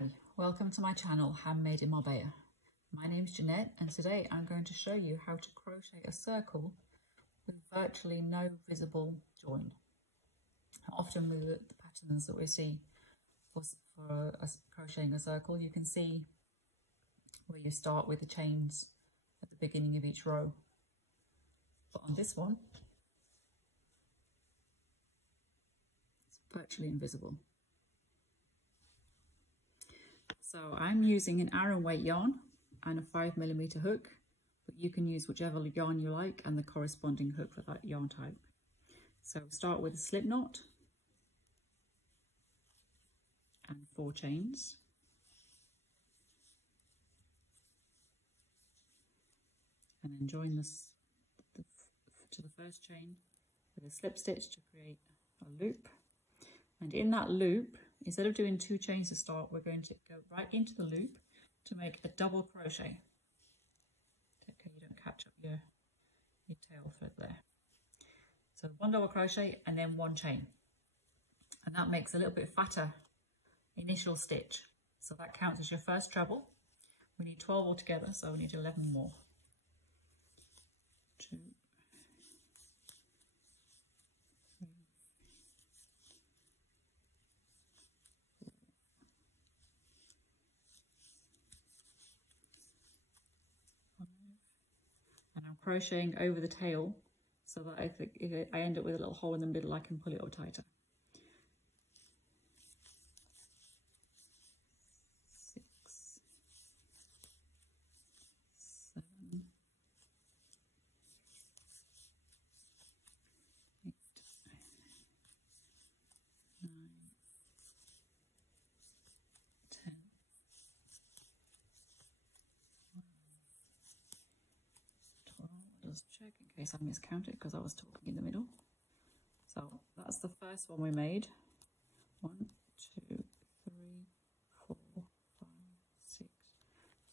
Hi, welcome to my channel Handmade in Marbella. My name is Jeanette and today I'm going to show you how to crochet a circle with virtually no visible join. Often with the patterns that we see for crocheting a circle, you can see where you start with the chains at the beginning of each row. But on this one, it's virtually invisible. So I'm using an Aran weight yarn and a 5mm hook, but you can use whichever yarn you like and the corresponding hook for that yarn type. So start with a slip knot and 4 chains. And then join this to the first chain with a slip stitch to create a loop. And in that loop, instead of doing 2 chains to start, we're going to go right into the loop to make a double crochet. Take care you don't catch up your tail thread there. So 1 double crochet and then 1 chain. And that makes a little bit fatter initial stitch. So that counts as your first treble. We need 12 altogether, so we need 11 more. 2, 3, 4, 5. And I'm crocheting over the tail so that if I end up with a little hole in the middle, I can pull it up tighter. 6, 7, 8, 9, 10, 12. I'll just check in case I miscounted because I was talking in the middle. So that's the first one we made. 1, 2, 3, 4, 5, 6,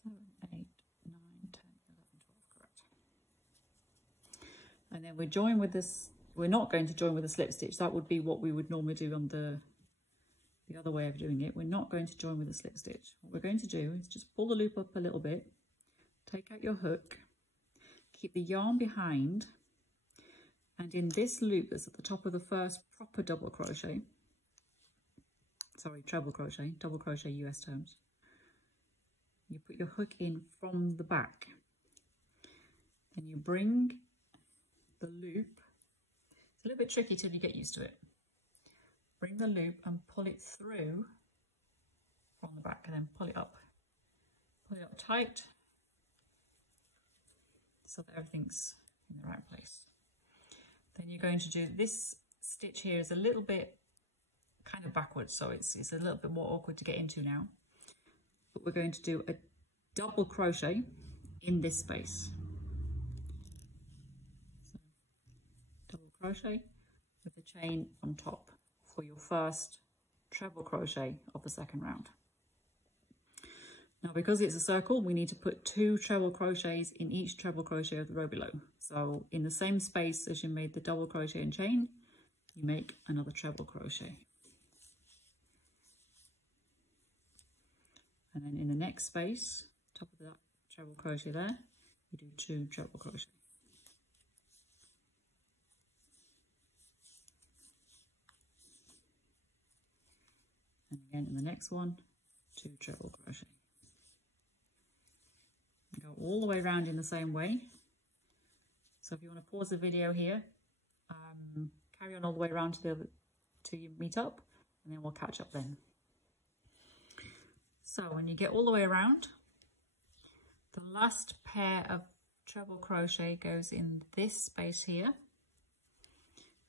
7, 8, 9, 10, 11, 12, correct. And then we join with this, we're not going to join with a slip stitch. That would be what we would normally do on the other way of doing it. We're not going to join with a slip stitch. What we're going to do is just pull the loop up a little bit, take out your hook, keep the yarn behind, and in this loop that's at the top of the first proper double crochet, sorry, treble crochet, double crochet US terms, you put your hook in from the back. Then you bring the loop, it's a little bit tricky till you get used to it. Bring the loop and pull it through from the back and then pull it up tight so that everything's in the right place. Then you're going to do this stitch here is a little bit kind of backwards, so it's a little bit more awkward to get into now. But we're going to do a double crochet in this space. So double crochet with the chain on top for your first treble crochet of the second round. Now, because it's a circle, we need to put 2 treble crochets in each treble crochet of the row below. So in the same space as you made the double crochet and chain, you make another treble crochet. And then in the next space, top of that treble crochet there, you do 2 treble crochet. And again in the next one, 2 treble crochet. Go all the way around in the same way. So if you want to pause the video here, carry on all the way around till you meet up, and then we'll catch up then. So when you get all the way around, the last pair of treble crochet goes in this space here.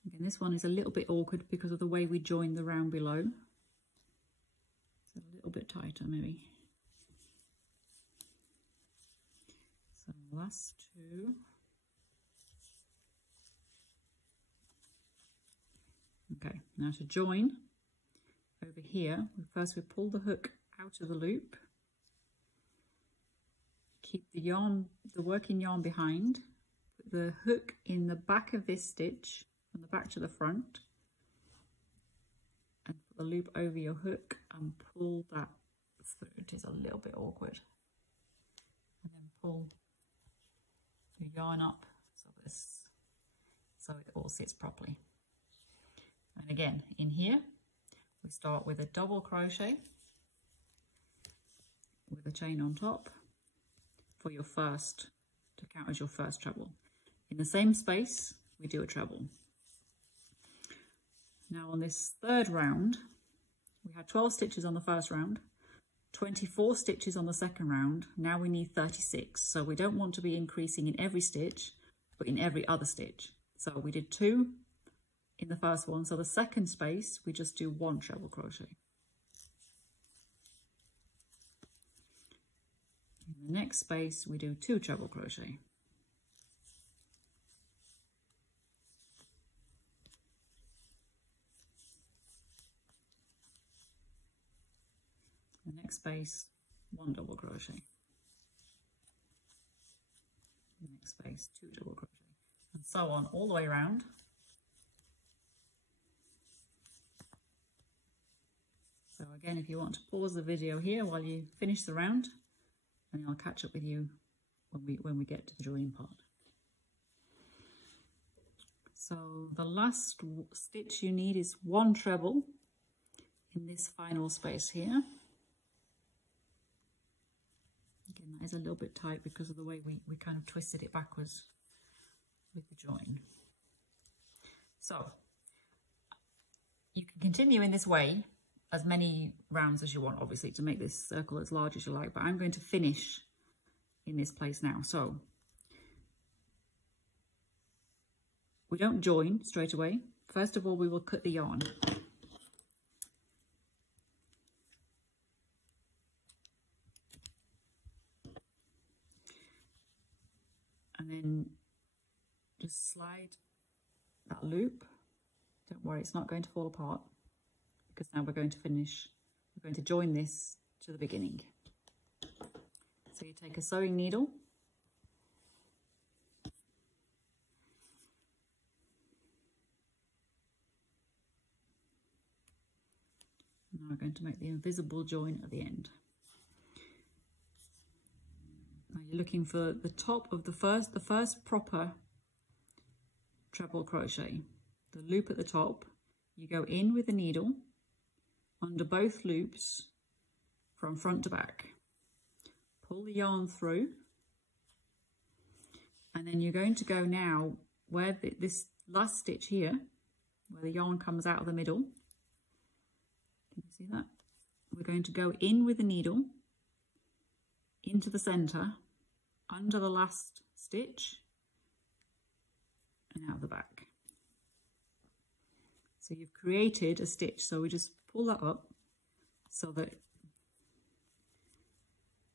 Again, this one is a little bit awkward because of the way we join the round below. It's a little bit tighter maybe. So last 2. Okay, now to join over here, first we pull the hook out of the loop, keep the yarn, the working yarn behind, put the hook in the back of this stitch from the back to the front, and put the loop over your hook and pull that through. It is a little bit awkward. And then pull your yarn up so it all sits properly. And again, in here, we start with a double crochet with a chain on top for your first, to count as your first treble. In the same space, we do a treble. Now on this third round, we had 12 stitches on the first round, 24 stitches on the second round. Now we need 36. So we don't want to be increasing in every stitch, but in every other stitch. So we did 2 in the first one. So the second space, we just do 1 treble crochet. In the next space, we do 2 treble crochet. The next space, 1 double crochet. The next space, 2 double crochet. And so on all the way around. So again, if you want to pause the video here while you finish the round, and I'll catch up with you when we get to the joining part. So the last stitch you need is 1 treble in this final space here. Again, that is a little bit tight because of the way we kind of twisted it backwards with the join. So you can continue in this way as many rounds as you want, obviously, to make this circle as large as you like, but I'm going to finish in this place now. So we don't join straight away. First of all, we will cut the yarn. And then just slide that loop. Don't worry, it's not going to fall apart, because now we're going to finish, we're going to join this to the beginning. So you take a sewing needle, now we're going to make the invisible join at the end. Now you're looking for the top of the first proper treble crochet, the loop at the top. You go in with the needle under both loops from front to back. Pull the yarn through, and then you're going to go now where this last stitch here, where the yarn comes out of the middle. Can you see that? We're going to go in with the needle into the center, under the last stitch, and out the back. So you've created a stitch, so we just pull that up so that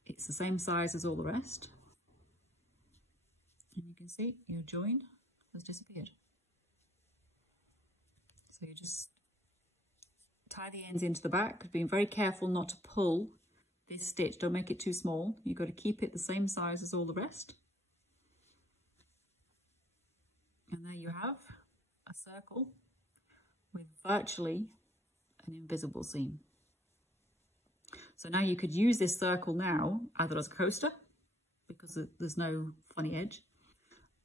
it's the same size as all the rest. And you can see your join has disappeared. So you just tie the ends into the back, being very careful not to pull this stitch. Don't make it too small. You've got to keep it the same size as all the rest. And there you have a circle with virtually an invisible seam. So now you could use this circle now either as a coaster, because there's no funny edge,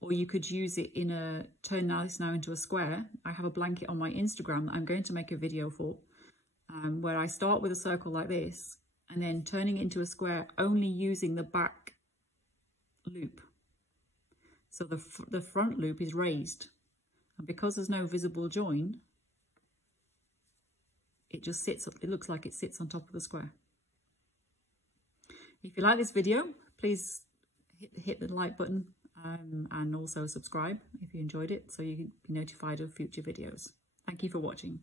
or you could use it in a, turn this now into a square. I have a blanket on my Instagram that I'm going to make a video for, where I start with a circle like this and then turning it into a square, only using the back loop. So the front loop is raised, and because there's no visible join, it just sits, it looks like it sits on top of the square. If you like this video, please hit the like button and also subscribe if you enjoyed it, so you can be notified of future videos. Thank you for watching.